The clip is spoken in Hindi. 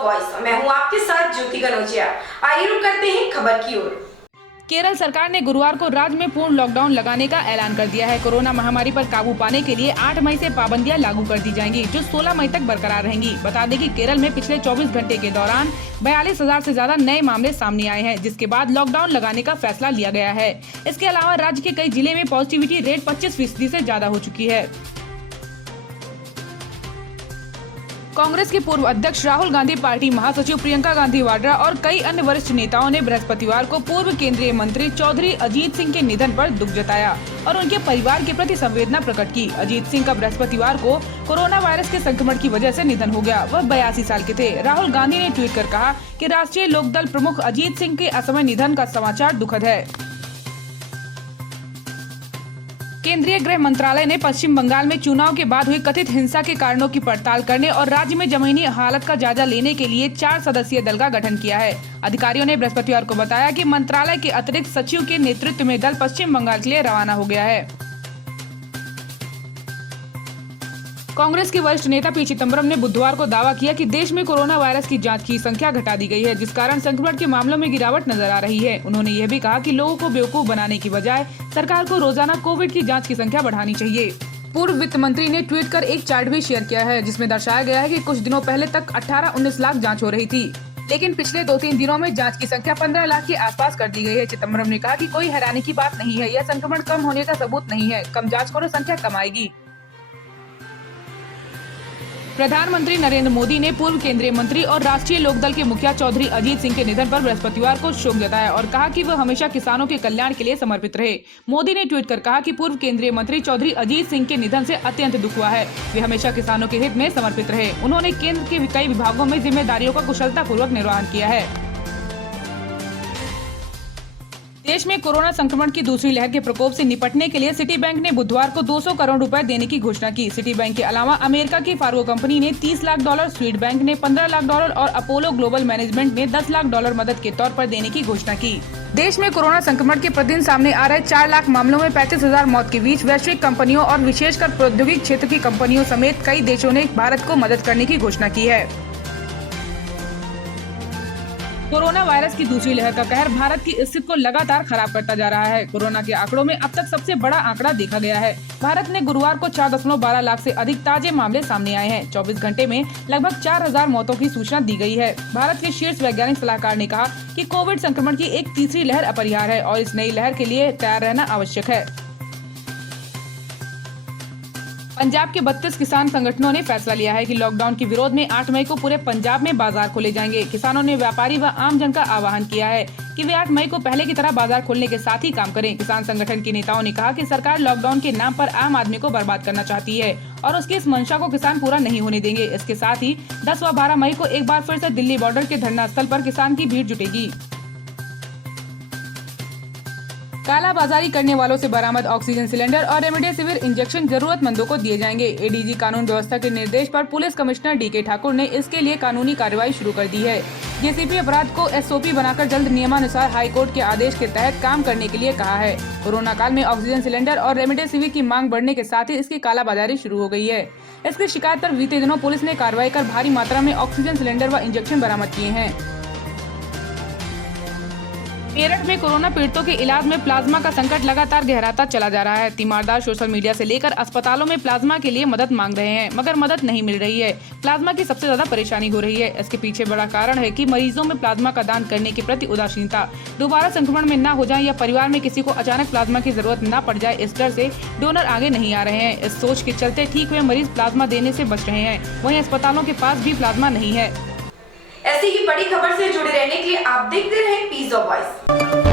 Of voice. मैं हूं आपके साथ ज्योति कनौजिया। आइए रुक करते हैं खबर की ओर। केरल सरकार ने गुरुवार को राज्य में पूर्ण लॉकडाउन लगाने का ऐलान कर दिया है। कोरोना महामारी पर काबू पाने के लिए 8 मई से पाबंदियां लागू कर दी जाएंगी, जो 16 मई तक बरकरार रहेंगी। बता दें कि केरल में पिछले 24 घंटे के दौरान 42,000 से ज्यादा नए मामले सामने आए हैं, जिसके बाद लॉकडाउन लगाने का फैसला लिया गया है। इसके अलावा राज्य के कई जिले में पॉजिटिविटी रेट 25% से ज्यादा हो चुकी है। कांग्रेस के पूर्व अध्यक्ष राहुल गांधी, पार्टी महासचिव प्रियंका गांधी वाड्रा और कई अन्य वरिष्ठ नेताओं ने बृहस्पतिवार को पूर्व केंद्रीय मंत्री चौधरी अजीत सिंह के निधन पर दुख जताया और उनके परिवार के प्रति संवेदना प्रकट की। अजीत सिंह का बृहस्पतिवार को कोरोना वायरस के संक्रमण की वजह से निधन हो गया। वह 82 साल के थे। राहुल गांधी ने ट्वीट कर कहा कि राष्ट्रीय लोकदल प्रमुख अजीत सिंह के असमय निधन का समाचार दुखद है। केंद्रीय गृह मंत्रालय ने पश्चिम बंगाल में चुनाव के बाद हुई कथित हिंसा के कारणों की पड़ताल करने और राज्य में जमीनी हालत का जायजा लेने के लिए 4 सदस्यीय दल का गठन किया है। अधिकारियों ने बृहस्पतिवार को बताया कि मंत्रालय के अतिरिक्त सचिव के नेतृत्व में दल पश्चिम बंगाल के लिए रवाना हो गया है। कांग्रेस के वरिष्ठ नेता पी चिदम्बरम ने बुधवार को दावा किया कि देश में कोरोना वायरस की जांच की संख्या घटा दी गई है, जिस कारण संक्रमण के मामलों में गिरावट नजर आ रही है। उन्होंने यह भी कहा कि लोगों को बेवकूफ बनाने की बजाय सरकार को रोजाना कोविड की जांच की संख्या बढ़ानी चाहिए। पूर्व वित्त मंत्री ने ट्वीट कर एक चार्ट भी शेयर किया है, जिसमें दर्शाया गया है कि कुछ दिनों पहले तक 18-19 लाख जाँच हो रही थी, लेकिन पिछले 2-3 दिनों में जांच की संख्या 15 लाख के आसपास कर दी गई है। चिदम्बरम ने कहा कि कोई हैरानी की बात नहीं है, यह संक्रमण कम होने का सबूत नहीं है। कम जांच करो, संख्या कम आएगी। प्रधानमंत्री नरेंद्र मोदी ने पूर्व केंद्रीय मंत्री और राष्ट्रीय लोकदल के मुखिया चौधरी अजीत सिंह के निधन पर बृहस्पतिवार को शोक जताया और कहा कि वह हमेशा किसानों के कल्याण के लिए समर्पित रहे। मोदी ने ट्वीट कर कहा कि पूर्व केंद्रीय मंत्री चौधरी अजीत सिंह के निधन से अत्यंत दुख हुआ है। वे हमेशा किसानों के हित में समर्पित रहे। उन्होंने केंद्र के कई विभागों में जिम्मेदारियों का कुशलता पूर्वक निर्वहन किया है। देश में कोरोना संक्रमण की दूसरी लहर के प्रकोप से निपटने के लिए सिटी बैंक ने बुधवार को 200 करोड़ रुपए देने की घोषणा की। सिटी बैंक के अलावा अमेरिका की फार्गो कंपनी ने $30 लाख, स्वीड बैंक ने $15 लाख और अपोलो ग्लोबल मैनेजमेंट ने $10 लाख मदद के तौर पर देने की घोषणा की। देश में कोरोना संक्रमण के प्रतिदिन सामने आ रहे 4 लाख मामलों में 35,000 मौत के बीच वैश्विक कंपनियों और विशेषकर प्रौद्योगिकी क्षेत्र की कंपनियों समेत कई देशों ने भारत को मदद करने की घोषणा की है। कोरोना वायरस की दूसरी लहर का कहर भारत की स्थिति को लगातार खराब करता जा रहा है। कोरोना के आंकड़ों में अब तक सबसे बड़ा आंकड़ा देखा गया है। भारत ने गुरुवार को 4.12 लाख से अधिक ताजे मामले सामने आए हैं। 24 घंटे में लगभग 4,000 मौतों की सूचना दी गई है। भारत के शीर्ष वैज्ञानिक सलाहकार ने कहा कि कोविड संक्रमण की एक तीसरी लहर अपरिहार्य है और इस नई लहर के लिए तैयार रहना आवश्यक है। पंजाब के 32 किसान संगठनों ने फैसला लिया है कि लॉकडाउन के विरोध में 8 मई को पूरे पंजाब में बाजार खोले जाएंगे। किसानों ने व्यापारी व आम जन का आह्वान किया है कि वे 8 मई को पहले की तरह बाजार खोलने के साथ ही काम करें। किसान संगठन के नेताओं ने कहा कि सरकार लॉकडाउन के नाम पर आम आदमी को बर्बाद करना चाहती है और उसकी इस मंशा को किसान पूरा नहीं होने देंगे। इसके साथ ही 10 व 12 मई को एक बार फिर से दिल्ली बॉर्डर के धरना स्थल पर किसान की भीड़ जुटेगी। कालाबाजारी करने वालों से बरामद ऑक्सीजन सिलेंडर और रेमडेसिविर इंजेक्शन जरूरतमंदों को दिए जाएंगे। एडीजी कानून व्यवस्था के निर्देश पर पुलिस कमिश्नर डीके ठाकुर ने इसके लिए कानूनी कार्रवाई शुरू कर दी है। जेसीपी अपराध को एसओपी बनाकर जल्द नियमानुसार हाईकोर्ट के आदेश के तहत काम करने के लिए कहा है। कोरोना काल में ऑक्सीजन सिलेंडर और रेमडेसिविर की मांग बढ़ने के साथ ही इसकी कालाबाजारी शुरू हो गई है। इसकी शिकायत पर बीते दिनों पुलिस ने कार्रवाई कर भारी मात्रा में ऑक्सीजन सिलेंडर व इंजेक्शन बरामद किए हैं। मेरठ में कोरोना पीड़ितों के इलाज में प्लाज्मा का संकट लगातार गहराता चला जा रहा है। तीमारदार सोशल मीडिया से लेकर अस्पतालों में प्लाज्मा के लिए मदद मांग रहे हैं, मगर मदद नहीं मिल रही है। प्लाज्मा की सबसे ज्यादा परेशानी हो रही है। इसके पीछे बड़ा कारण है कि मरीजों में प्लाज्मा का दान करने के प्रति उदासीनता। दोबारा संक्रमण में न हो जाए या परिवार में किसी को अचानक प्लाज्मा की जरूरत न पड़ जाए, इस डर से डोनर आगे नहीं आ रहे हैं। इस सोच के चलते ठीक हुए मरीज प्लाज्मा देने से बच रहे हैं। वहीं अस्पतालों के पास भी प्लाज्मा नहीं है। ऐसी ही बड़ी खबर से जुड़े रहने के लिए आप देखते रहें पीस ऑफ वॉइस।